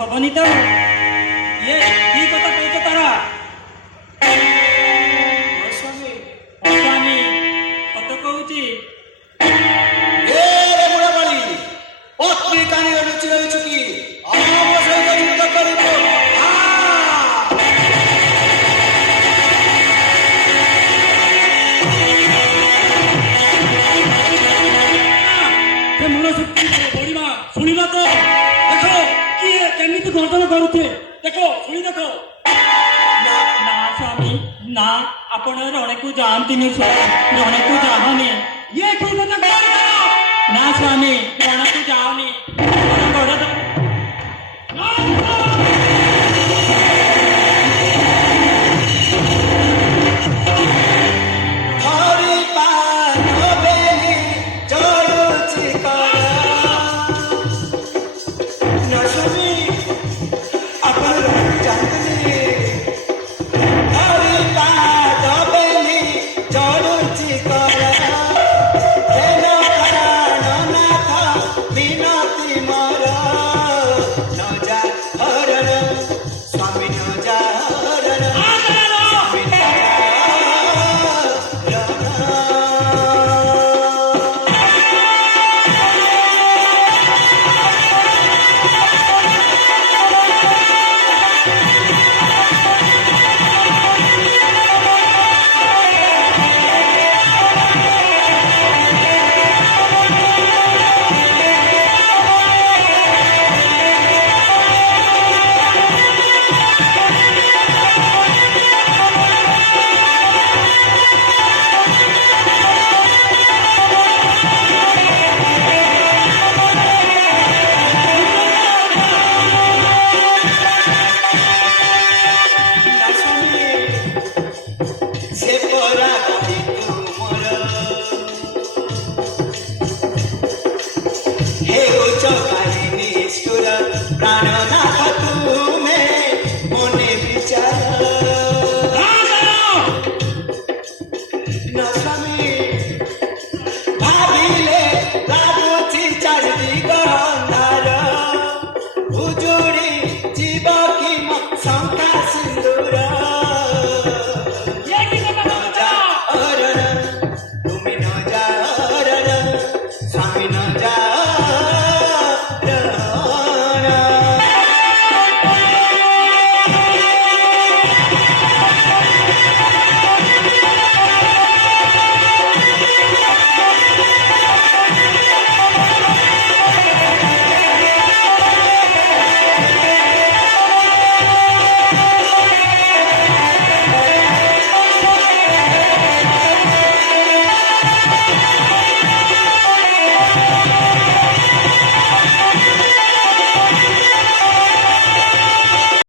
হবনি তো ইয়ে কি কথা কইছ তারা স্বামী স্বামী কত কହୁଛି ଏ ରେ ବୁଢ଼ାବାଳି ପତ୍ନୀ କାନିରେ ଲୁଚି ରହିଛୁ କି ଆମ ସହିତ ଯୁଦ୍ଧ କରିବ ସେ ମନ ଶକ୍ତି ବଢିବା ଶୁଣିଲ ତ ଦେଖ କିଏ କେମିତି ଗର୍ଜନ କରୁଛେ ଦେଖ ଶୁଣି ଦେଖ ନା ସ୍ୱାମୀ ନା ଆପଣ ରଣକୁ ଯାଆନ୍ତିନି ରଣକୁ ଯାଅନି ଇଏ କି କଥା କହୁଛ ନା ସ୍ୱାମୀ ରଣକୁ ଯାଅନି ଧରି ପାନ ବେଲି ଜଳୁଛି କର ନା ସ୍ୱାମୀ ଆପଣ ରହିବାକୁ ଚାହାନ୍ତିନି ଧରି ପାଦ ବେଲି ଜଳୁଛି କର ହେନ ପ୍ରାଣନାଥ ବିନତି ମୋର ନ ଯା ହରଣ ସ୍ୱାମୀ ନ ଯା ହରଣ ସ୍ୱାମୀ ନ ଯା ସେ ପରା ଗାଈ ତୁମର ହେଉଛ ଗାଈ ନିଷ୍ଠୁର ପ୍ରାଣନାଥ ତୁମେ ମନେ ବିଚାର ନା ସ୍ୱାମୀ ଭାବିଲେ ଲାଗୁଛି ଚାରିଦିଗ ଅନ୍ଧାର ଉଜୁଳ